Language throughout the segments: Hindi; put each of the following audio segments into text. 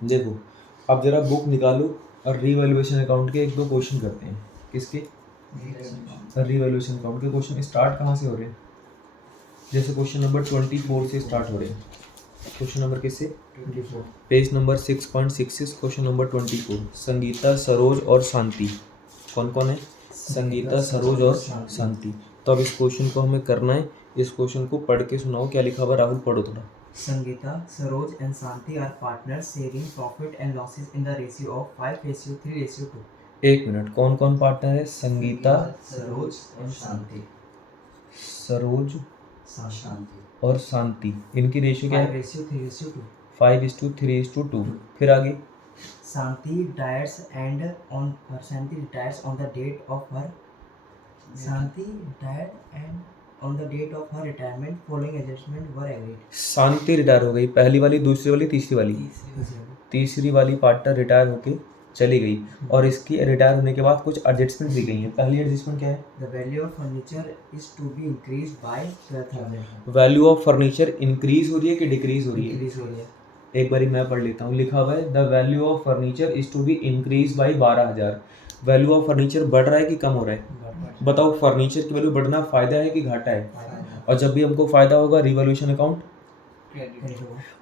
देखो अब जरा बुक निकालो और रीवैल्यूएशन अकाउंट के एक दो क्वेश्चन करते हैं। किसके? रीवैल्यूएशन अकाउंट के क्वेश्चन स्टार्ट कहाँ से हो रहे हैं? जैसे क्वेश्चन नंबर 24 से स्टार्ट हो रहे हैं। क्वेश्चन नंबर किससे? 24। Page number 6.66 question number 24। Sangeeta, Saroj और शांति। कौन कौन है? संगीता, सरोज और शांति। तो अब इस क्वेश्चन को हमें करना है। इस क्वेश्चन को पढ़ के सुनाओ, क्या लिखा हुआ? राहुल पढ़ो थोड़ा। Sangeeta, Saroj and Santi are partners sharing profit and losses in the ratio of 5:3:2. एक मिनट, कौन कौन पार्टनर है? संगीता, सरोज और शांति। सरोज शांति और शांति, इनकी रेशियो क्या है? 5:3:2. 5:3:2। फिर आगे? Santi retires and Santi retires on the date of her. Santi retired and on the date of her retirement, following adjustment were agreed. Shanti retire हो गई, पहली वाली, दूसरी वाली, तीसरी वाली? तीसरी वाली पार्टनर रिटायर होके चली गई और इसकी रिटायर होने के बाद कुछ एडजस्टमेंट दी गई है। पहली एडजस्टमेंट क्या है? The value of furniture is to be increased by 12,000. Value of furniture increase हो रही है कि डिक्रीज हो रही है? Increase हो रही है। एक बारी मैं पढ़ लेता हूँ। लिखा हुआ है the value of furniture is to be increase by 12,000। Value of furniture बढ़ रहा है कि कम हो रहा है? बताओ, फर्नीचर की वैल्यू बढ़ना फायदा है कि घाटा है? और जब भी हमको फायदा होगा रीवैल्यूएशन अकाउंट।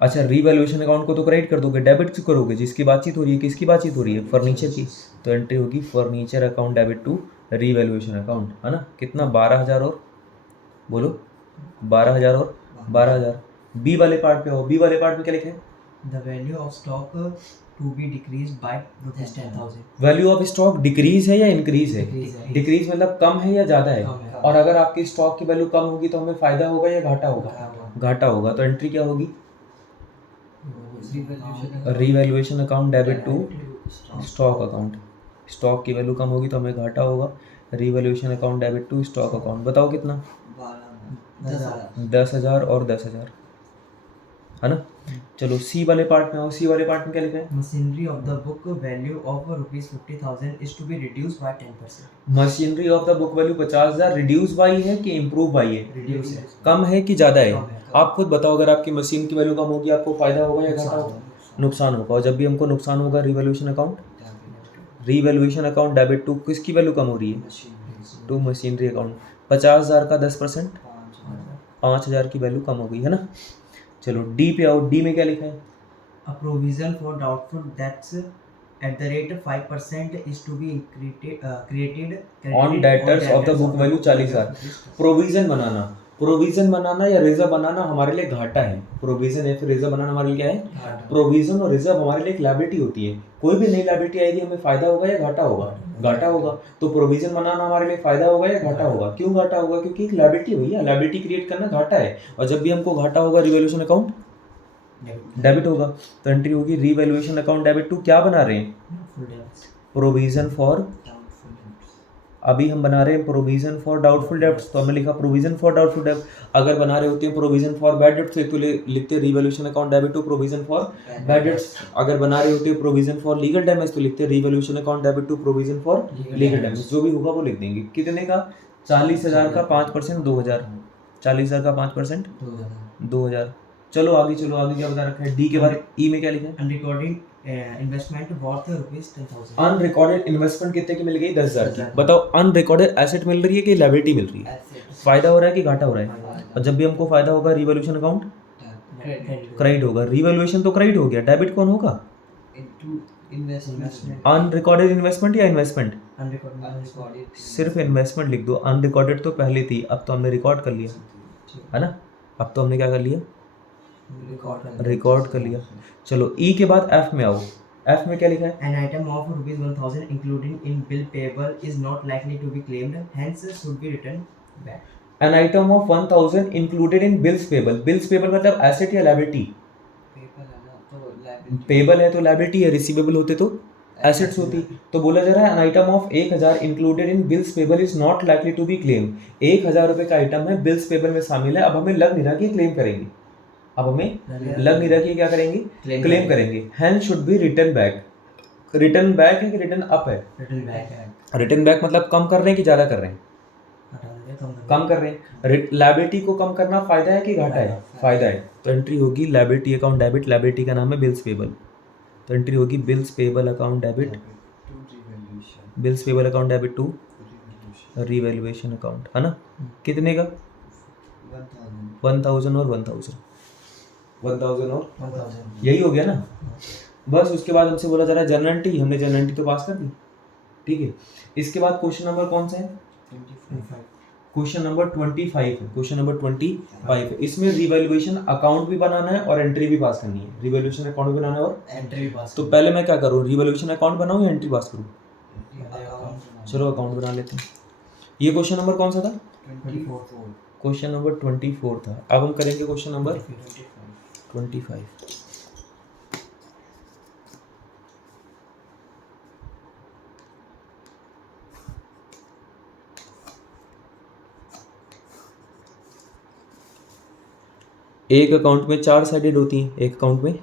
अच्छा, रीवैल्यूएशन अकाउंट को तो क्रेडिट कर दोगे, डेबिट क्यों करोगे? जिसकी बातचीत हो रही है, किसकी बातचीत हो रही है? फर्नीचर की। तो एंट्री होगी furniture account debit to revaluation account, है ना? कितना? 12,000 और बोलो 12,000 और 12,000। बी वाले पार्ट पे आओ। बी वाले पार्ट में क्या लिखे हैं? The value of stock to be decreased by rupees 10,000. Value of stock decrease है या इंक्रीज है? Decrease है। डिक्रीज मतलब कम है या ज़्यादा है? कम है। और अगर आपकी स्टॉक की वैल्यू कम होगी तो हमें फायदा होगा या घाटा होगा? घाटा होगा। तो एंट्री क्या होगी? Revaluation account debit to stock account. Stock की वैल्यू कम होगी तो हमें घाटा होगा। Revaluation account debit to stock account. बताओ कितना? 10,000 और 10,000, है ना? चलो सी वाले पार्ट में आओ। सी वाले पार्ट में क्या लिखा है? Machinery of the book value of rupees 50,000 is to be reduced by 10%. Machinery of the book value 50,000 reduce by है कि इम्प्रूव बाई है? Reduce है। कम है कि ज़्यादा है? कम है। आप खुद बताओ, अगर आपकी मशीन की वैल्यू कम होगी आपको फायदा होगा या घाटा होगा? नुकसान होगा। और जब भी हमको नुकसान होगा रीवैल्यूएशन अकाउंट डेबिट टू किसकी वैल्यू कम हो रही है? To machinery account. 50,000 का 10%, 5,000 की वैल्यू कम हो गई, है ना? चलो डी पे आओ। डी में क्या लिखा है? A provision for doubtful debts at the rate of 5% is to be created on debtors of the book value 40,000। Provision बनाना, प्रोविजन बनाना या रिजर्व बनाना हमारे लिए घाटा है। प्रोविजन या फिर रिजर्व बनाना हमारे लिए क्या है? प्रोविजन और रिजर्व हमारे लिए एक लायबिलिटी होती है। कोई भी नई लायबिलिटी आएगी, हमें फायदा होगा या घाटा होगा? घाटा होगा। तो प्रोविजन बनाना हमारे लिए फायदा होगा या घाटा होगा? क्यों घाटा होगा? क्योंकि एक लायबिलिटी भैया, लायबिलिटी क्रिएट करना घाटा है। और जब भी हमको घाटा होगा रिवैल्यूएशन अकाउंट डेबिट होगा। तो एंट्री होगी रीवैल्यूएशन अकाउंट डेबिट टू क्या बना रहे हैं? Provision for. अभी हम बना रहे हैं प्रोविजन फॉर डाउटफुल डेब्ट्स, तो हमने लिखा प्रोविजन फॉर डाउटफुल डेब्ट। अगर बना रहे होते हैं प्रोविजन फॉर बैड डेब्ट्स तो लिखते revaluation account debit to provision for bad debts. अगर बना रहे होते हैं प्रोविजन फॉर लीगल डैमेज तो लिखते revaluation account debit to provision for legal damage. जो भी होगा वो लिख देंगे। कितने का? 40,000 का 5% 2,000। 40,000 का 5% 2,000। चलो आगे चलो, आगे क्या बता रखा है? डी के बाद ई में क्या लिखा है? Unrecorded investment worth rupees 10,000. Unrecorded investment कितने की मिल गई? 10,000 की। बताओ, अनरिकॉर्डेड एसेट मिल रही है कि लायबिलिटी मिल रही है? फायदा हो रहा है कि घाटा हो रहा है? और जब भी हमको फायदा होगा रिवैल्यूएशन अकाउंट क्रेडिट होगा। रिवैल्यूएशन तो क्रेडिट हो गया, डेबिट कौन होगा? अनरिकॉर्डेड इन्वेस्टमेंट या इन्वेस्टमेंट? सिर्फ इन्वेस्टमेंट लिख दो। अनरिकॉर्डेड तो पहले थी, अब तो हमने रिकॉर्ड कर लिया, है ना? अब तो हमने क्या कर लिया? रिकॉर्ड कर लिया। चलो ई के बाद एफ में आओ। एफ में क्या लिखा है? An item of rupees 1,000 included in bill payable is not likely to be claimed, hence should be returned back. An item of 1,000 included in bills payable। bills payable मतलब एसेट या लायबिलिटी? पेबल है तो लायबिलिटी है, रिसीवेबल होते तो एसेट्स होती। तो बोला जा रहा है an item of 1,000 included in bills payable is not likely to be claim. 1,000 रुपये का आइटम है, बिल्स पेबल में शामिल है। अब हमें लग नहीं रहा कि क्लेम करेंगे। अब हमें लग नहीं रहा कि क्या करेंगे? क्लेम करेंगे। Hence should be return back. Return back है कि रिटर्न अप है? रिटर्न बैक है। रिटर्न बैक मतलब कम कर रहे हैं कि ज़्यादा कर रहे हैं? कम कर रहे हैं। लायबिलिटी को कम करना फायदा है कि घाटा है? फायदा है। तो एंट्री होगी लायबिलिटी अकाउंट डेबिट। लायबिलिटी का नाम है बिल्स पेबल। तो एंट्री होगी bills payable account debit, bills payable account debit to revaluation account, है ना। कितने का? 1000 और 1000, 1000 और 1000 यही हो गया ना। बस उसके बाद हमसे बोला जा रहा है जनरल एंट्री, हमने जनरल एंट्री तो पास कर दी, ठीक है। इसके बाद क्वेश्चन नंबर कौन सा है? 25 क्वेश्चन नंबर 25 है, क्वेश्चन नंबर 25 है। इसमें रिवैल्यूएशन अकाउंट भी बनाना है और एंट्री भी पास करनी है। रिवैल्यूएशन अकाउंट भी बनाना है और एंट्री पास। तो पहले मैं क्या करूँ, रिवैल्यूएशन अकाउंट बनाऊँ या एंट्री पास करूँ? अकाउंट। चलो अकाउंट बना लेते हैं। ये क्वेश्चन नंबर कौन सा था? 24 क्वेश्चन नंबर 24 था। अब हम करेंगे क्वेश्चन नंबर 25। एक अकाउंट में 4 साइडेड होती हैं, एक अकाउंट में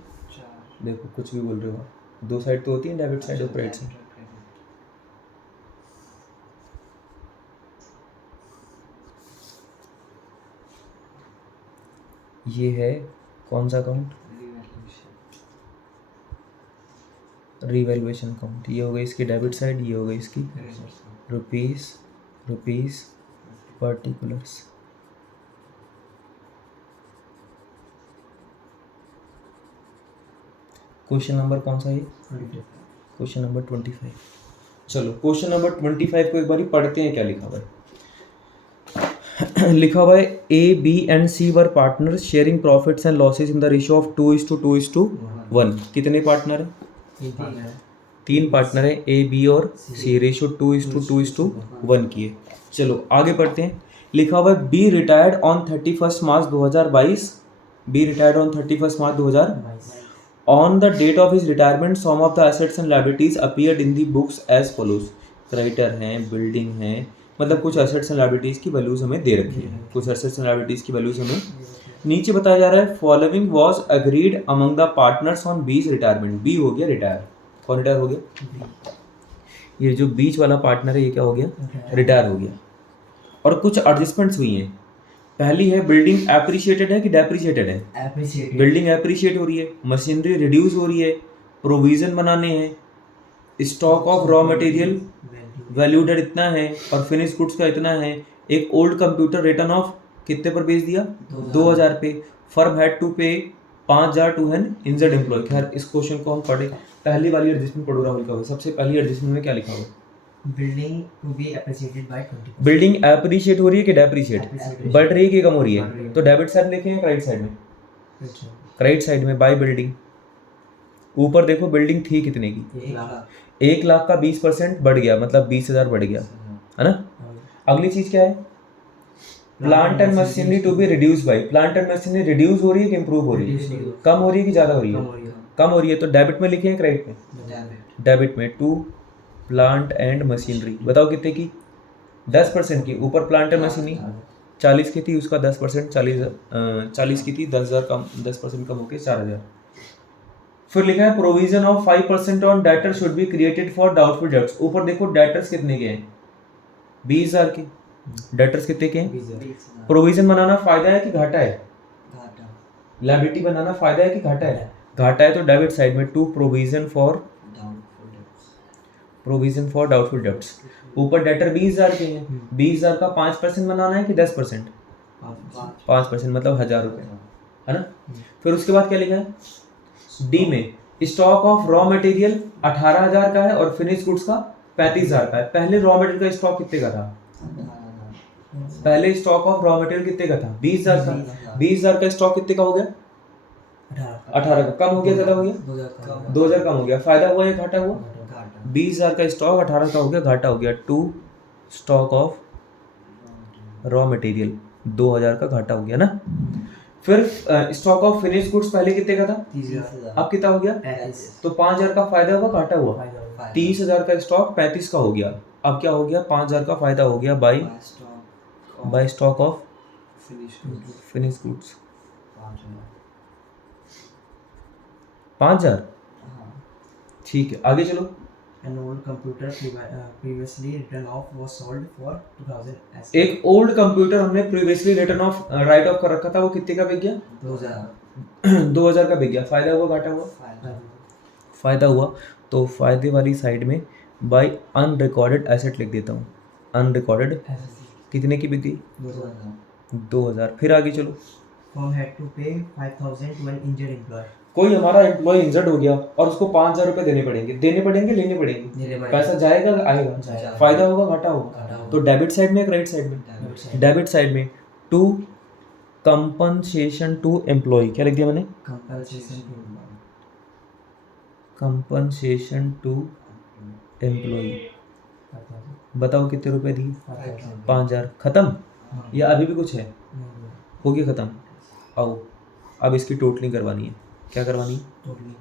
देखो कुछ भी बोल रहे हो आप, 2 साइड तो होती है, डेबिट साइड और क्रेडिट साइड। ये है कौन सा अकाउंट? Revaluation account. ये हो गई इसकी डेबिट साइड, ये हो गई इसकी रुपीस पर्टिकुलर्स। क्वेश्चन नंबर कौन सा है? Question number 25। चलो क्वेश्चन नंबर 25 को एक बार पढ़ते हैं, क्या लिखा हुआ है। लिखा हुआ है A B and C were partners sharing profits and losses in the ratio of 2:2:1। कितने पार्टनर है? 3 पार्टनर है, ए बी और सी, रेशियो 2:2:1 की है। चलो आगे पढ़ते हैं। लिखा हुआ है B retired on 31 March 2022। B retired on 31 March 2022। On the date of his retirement, some of the assets and liabilities appeared in the books as follows. Creditor हैं, बिल्डिंग हैं, मतलब कुछ assets and liabilities की वैल्यूज हमें दे रखी है, कुछ assets and liabilities की वैल्यूज हमें नीचे बताया जा रहा है। Following was agreed among the partners on B's retirement. B हो गया रिटायर। कौन रिटायर हो गया? ये जो बीच वाला पार्टनर है ये क्या हो गया? रिटायर हो गया। और कुछ एडजस्टमेंट्स हुई हैं। पहली है बिल्डिंग एप्रिशिएटेड है कि डेप्रिशिएटेड है? एप्रिशिएटेड। बिल्डिंग एप्रिशिएट हो रही है, मशीनरी रिड्यूस हो रही है, प्रोविजन बनाने हैं, stock of raw material valued इतना है और फिनिश गुड्स का इतना है। एक ओल्ड कंप्यूटर रिटर्न ऑफ कितने पर बेच दिया? 2000 पे। फर्म हैड टू पे 5000 टू एन इंजर्ड एम्प्लॉय। खैर इस क्वेश्चन को हम पढ़े, पहली वाली एडजस्टमेंट पढ़ो राहुल का। सबसे पहली एडजस्टमेंट में क्या लिखा हुआ? Building to be appreciated by 20%। Building appreciate हो रही है कि डेप्रिशिएट? बढ़ रही है कि कम हो रही है? है। तो डेबिट साइड लिखेंगे क्रेडिट साइड में? क्रेडिट साइड में बाय बिल्डिंग। ऊपर देखो बिल्डिंग थी कितने की? 1 लाख का 20% बढ़ गया, मतलब 20,000 बढ़ गया, है ना। अगली चीज क्या है? Plant and machinery to be reduce by. Plant and machinery reduce हो रही है कि इंप्रूव हो रही है? कम हो रही है कि ज्यादा हो रही है? कम हो रही है। तो डेबिट में लिखेंगे क्रेडिट में? डेबिट में। टू प्लांट एंड मशीनरी, बताओ कितने की? 10% की। ऊपर प्लांट एंड मशीनरी 40 की थी, उसका 10% 40 की थी, 10,000 कम, 10% कम होकर 4,000। फिर लिखा है provision of 5% on debtor should be created for doubtful debts. ऊपर देखो डेटर्स कितने के हैं? 20,000 के। डेटर्स कितने के हैं? प्रोविजन बनाना फायदा है कि घाटा है? लायबिलिटी बनाना फायदा है कि घाटा है? घाटा है। तो डेबिट साइड में to provision for doubtful debts. ऊपर डेटर 20,000 के हैं, 20,000 का 5% बनाना है कि 10%? 5%, मतलब 1,000 रुपये, है ना। फिर उसके बाद क्या लिखा है? डी में स्टॉक ऑफ रॉ मटेरियल 18,000 का है और फिनिश गुड्स का 35,000 का है। पहले रॉ मटेरियल का स्टॉक कितने का था? पहले स्टॉक ऑफ रॉ मटेरियल कितने का था? 20,000 का। 20,000 का स्टॉक कितने का हो गया? 18 का। कम हो गया, ज्यादा हो गया? 2,000 कम हो गया। फायदा हुआ या घाटा हुआ? 20,000 का स्टॉक 18 का हो गया, घाटा हो गया। To stock of raw material 2,000 का घाटा हो गया ना। फिर स्टॉक ऑफ फिनिश गुड्स पहले कितने का था? 30,000। अब कितना हो गया? 35। तो 5,000 का फायदा हुआ, घाटा हुआ? 30,000 का स्टॉक 35 का हो गया। अब क्या हो गया? 5,000 का फायदा हो गया by stock of finish goods 5,000। ठीक है, आगे चलो। An old computer previously written off was sold for 2,000 as एक ओल्ड कंप्यूटर हमने previously return of right of कर रखा था, वो कितने का बिक गया? 2,000। 2,000 का बिक गया। फायदा हुआ, घाटा हुआ? फ़ायदा हुआ, तो फ़ायदे वाली साइड में बाय अनरिकॉर्डेड एसेट लिख देता हूँ। अनरिकॉर्डेड कितने की बिकी? 2000। फिर आगे चलो, Firm had to pay 5,000 to an injured employee. कोई हमारा एम्प्लॉय इंजर्ड हो गया और उसको 5000 रुपये देने पड़ेंगे, लेने देने पड़ेंगे, पड़ेंगे। पैसा जाएगा आएगा, जाएगा। फायदा होगा घाटा होगा। घाटा होगा। तो डेबिट साइड में क्रेडिट साइड में? डेबिट साइड में टू कंपनसेशन टू एम्प्लॉय, क्या लिख दिया मैंने? Compensation to employee. Compensation to employ. 5,000. बताओ कितने रुपए दिए? 5,000. 5000। खत्म हाँ। या अभी भी कुछ है? नहीं, हो गया खत्म। आओ अब इसकी टोटलिंग करवानी है। क्या करवानी है? totally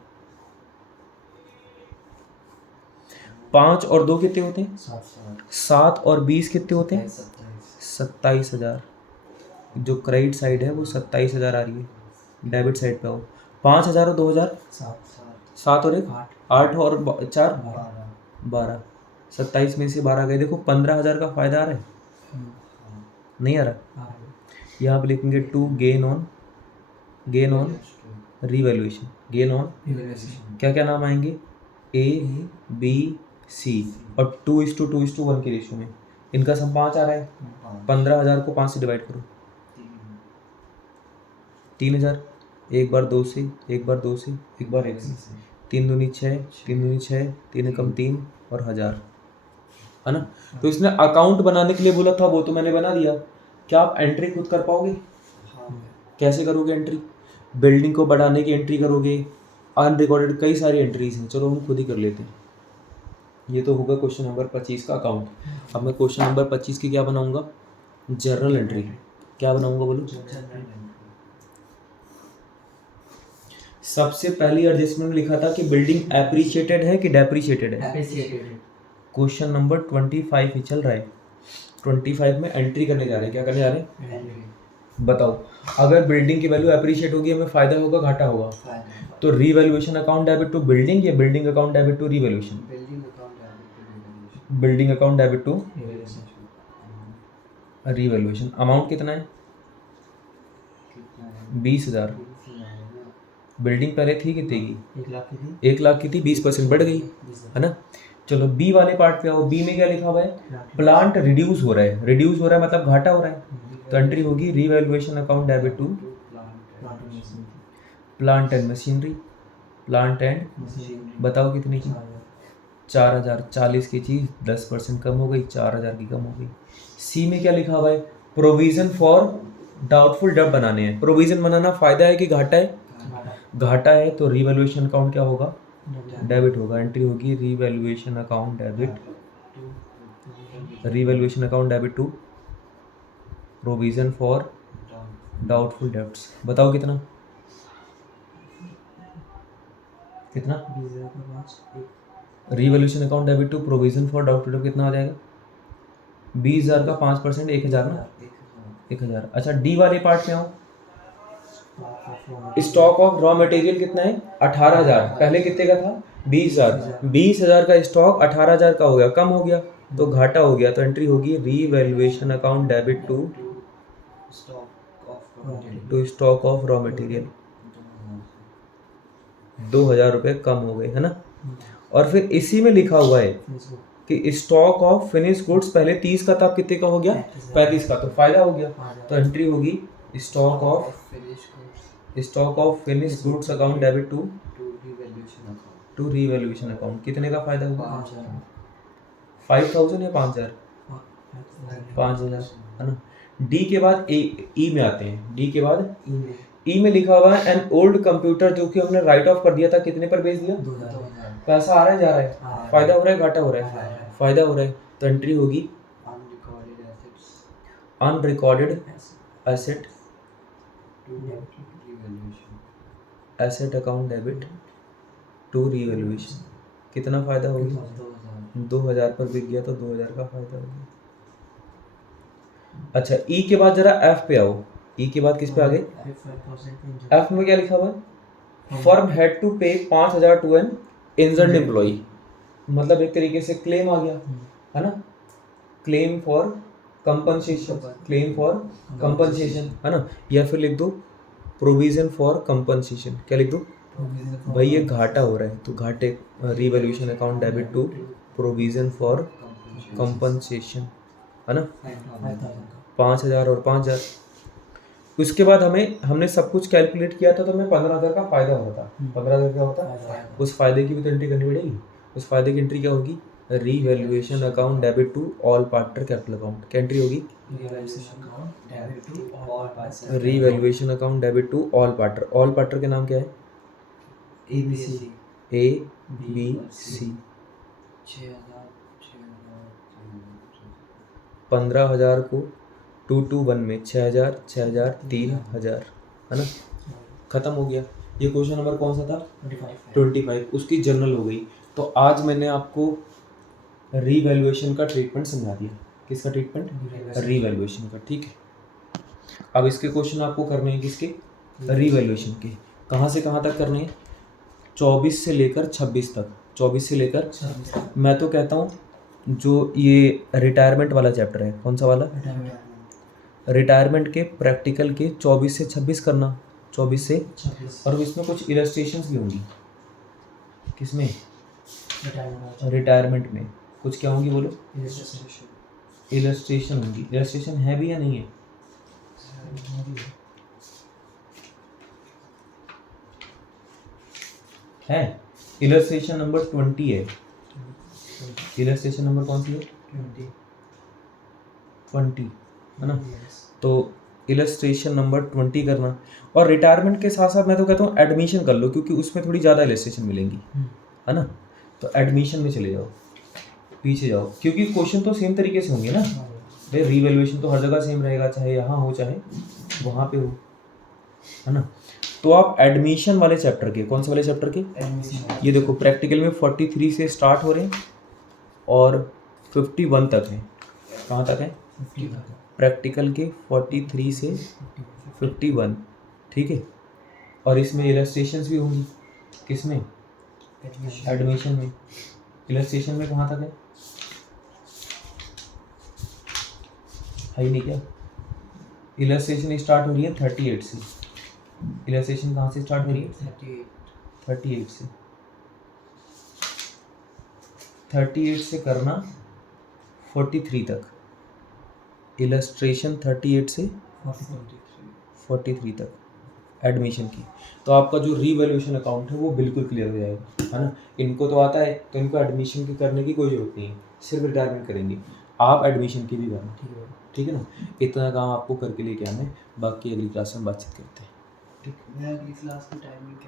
5 और 2 कितने होते हैं? 7,000. 7 और 20 कितने होते हैं? 27. 27,000। जो क्रेडिट साइड है वो 27,000 आ रही है। डेबिट साइड पे आओ, 5,000 और 2,000, 7 और 1, 8 और 4, 12। 27 में से 12 गए, देखो 15,000 का फायदा आ रहा है, नहीं आ रहा? यहाँ पे लिखेंगे to gain on revaluation. Gain on क्या क्या नाम आएंगे? A, B, C और 2:1 की रेशियो में। इनका सम 5 आ रहा है। 15,000 को 5 से डिवाइड करो, 3,000। एक बार 2 से, एक बार 2 से, एक बार 1 से। 3 दूनी 6, 3 दूनी 6, 3 कम 3 और 1000, है ना? तो इसने अकाउंट बनाने के लिए बोला था, वो तो मैंने बना दिया। क्या आप एंट्री खुद कर पाओगे? कैसे करोगे एंट्री? बिल्डिंग को बढ़ाने की एंट्री करोगे, अनरिकॉर्डेड कई सारी एंट्रीज हैं, चलो हम खुद ही कर लेते हैं। ये तो होगा क्वेश्चन नंबर 25 का अकाउंट। अब मैं क्वेश्चन नंबर 25 की क्या बनाऊंगा? Journal entry. क्या बनाऊंगा बोलो? सबसे पहली एडजस्टमेंट लिखा था कि बिल्डिंग एप्रिशिएटेड है कि डेप्रिशिएटेड है। क्वेश्चन नंबर 25 ही चल रहा है। 25 में एंट्री करने जा रहे हैं। क्या करने जा रहे हैं? बताओ, अगर बिल्डिंग की वैल्यू एप्रिशिएट होगी, हमें फायदा होगा घाटा होगा? तो revaluation account debit to building या building account debit to revaluation? Building account debit to revaluation. Amount कितना है? 20,000। बिल्डिंग पहले थी कितने की? 1 लाख की थी, 20% बढ़ गई, है ना? चलो बी वाले पार्ट पे आओ। बी में क्या लिखा हुआ है? प्लांट रिड्यूस हो रहा है। रिड्यूस हो रहा है मतलब घाटा हो रहा है, तो एंट्री होगी revaluation account debit to plant and machinery. Plant and, बताओ कितने की? 4,000। 40 की चीज़ 10% कम हो गई, 4,000 की कम हो गई। सी में क्या लिखा हुआ है? प्रोविजन फॉर डाउटफुल डेब्ट बनाने हैं। प्रोविजन बनाना फायदा है कि घाटा है? घाटा है, तो रीवैल्यूएशन अकाउंट क्या होगा? डेबिट होगा। एंट्री होगी revaluation account debit, revaluation account debit to provision for doubtful debts. बताओ कितना? Revaluation account debit to provision for doubtful डेब्ट कितना आ जाएगा? 20,000 का 5% 1,000 ना? 1,000। अच्छा डी वाले पार्ट में आओ। स्टॉक ऑफ रॉ मटेरियल कितना है? 18,000। पहले कितने का था? 20,000। 20,000 का स्टॉक 18,000 का हो गया, कम हो गया, तो घाटा हो गया, तो एंट्री होगी revaluation account debit to stock of raw material. 2,000 रुपये कम हो गए, है ना? और फिर इसी में लिखा हुआ है कि स्टॉक ऑफ फिनिश गुड्स पहले 30 का था, अब कितने का हो गया? 35 का, तो फायदा हो गया, तो एंट्री होगी stock of finish goods account debit to revaluation account. कितने का फायदा हुआ? 5,000 या 5,000? 5,000, है ना? डी के बाद ई में आते हैं। डी के बाद ई में लिखा हुआ है एन ओल्ड कंप्यूटर, जो कि हमने राइट ऑफ कर दिया था, कितने पर बेच दिया? 2,000। पैसा आ रहा है जा रहा है? फायदा हो रहा है घाटा हो रहा है? फायदा हो रहा है, तो एंट्री होगी unrecorded asset account debit to revaluation. कितना फायदा हो गया? 2,000 पर बिक गया, तो 2,000 का फायदा हो गया। अच्छा ई के बाद जरा एफ पे आओ। ई के बाद किस पे आ गए? एफ में क्या लिखा हुआ है? फर्म हैड टू पे 5,000 टू एन इंजर्ड एम्प्लॉई। मतलब एक तरीके से क्लेम आ गया, है ना? क्लेम फॉर कंपनसेशन, है ना? या फिर लिख दो प्रोविजन फॉर कंपनसेशन। क्या लिख दो? भाई ये घाटा हो रहा है तो घाटे revaluation account debit to provision for compensation, है ना, 5,000 और 5,000। उसके बाद हमने सब कुछ कैलकुलेट किया था तो हमें 15,000 का फायदा हो रहा था। 15,000 क्या होता है, उस फायदे की भी तो एंट्री करनी पड़ेगी। उस फायदे की एंट्री क्या होगी, revaluation account debit to all partner capital account. क्या एंट्री होगी, revaluation account debit to all partner. All partner के नाम क्या है, ABC। 15,000 को 221 में 6,000 6,000 3,000, है ना, खत्म हो गया। ये क्वेश्चन नंबर कौन सा था, 25, उसकी जनरल हो गई। तो आज मैंने आपको रीवैल्यूएशन का ट्रीटमेंट समझा दिया। किसका ट्रीटमेंट, रीवैल्यूएशन का, ठीक है। अब इसके क्वेश्चन आपको करने हैं किसके, रीवैल्यूएशन के। कहाँ से कहाँ तक करने हैं, 24 से लेकर 26 तक। 24 से लेकर, मैं तो कहता हूँ जो ये रिटायरमेंट वाला चैप्टर है, कौन सा वाला, रिटायरमेंट के प्रैक्टिकल के 24 से 26 करना, 24 से, और इसमें कुछ इलस्ट्रेशंस भी होंगी। किसमें, रिटायरमेंट में कुछ क्या होंगी बोलो, इलस्ट्रेशन होंगी। इलस्ट्रेशन है भी या नहीं है, है। इलस्ट्रेशन नंबर 20 है। इलस्ट्रेशन नंबर कौन सी है, 20, है ना। तो इलस्ट्रेशन नंबर 20 करना। और रिटायरमेंट के साथ साथ मैं तो कहता हूँ एडमिशन कर लो, क्योंकि उसमें थोड़ी ज़्यादा इलस्ट्रेशन मिलेंगी, है ना। तो एडमिशन में चले जाओ, पीछे जाओ, क्योंकि क्वेश्चन तो सेम तरीके से होंगे ना भाई। रीवैल्यूएशन तो हर जगह सेम रहेगा, चाहे यहाँ हो चाहे वहाँ पे हो, है ना। तो आप एडमिशन वाले चैप्टर के, कौन से वाले चैप्टर के, ये देखो प्रैक्टिकल में 43 से स्टार्ट हो रहे हैं और 51 तक है। कहाँ तक है, प्रैक्टिकल के 43 से 51, ठीक है। और इसमें इलस्ट्रेशंस भी होंगी, किसमें, एडमिशन में। इलस्ट्रेशन में कहाँ तक है ही नहीं क्या, इलस्ट्रेशन स्टार्ट हो रही है 38 से। इलस्ट्रेशन कहाँ से स्टार्ट हो रही है, 38 से। 38 से करना 43 तक, इलस्ट्रेशन 38 से 43 तक एडमिशन की। तो आपका जो रीवैल्यूएशन अकाउंट है वो बिल्कुल क्लियर हो जाएगा, है ना। इनको तो आता है, तो इनको एडमिशन की करने की कोई जरूरत नहीं है, सिर्फ रिटायरमेंट करेंगे। आप एडमिशन की भी करना, ठीक है ना। इतना काम आपको करके लेके आना है, बाकी अगली क्लास में बातचीत करते हैं। ठीक है, अगली क्लास की टाइमिंग क्या है?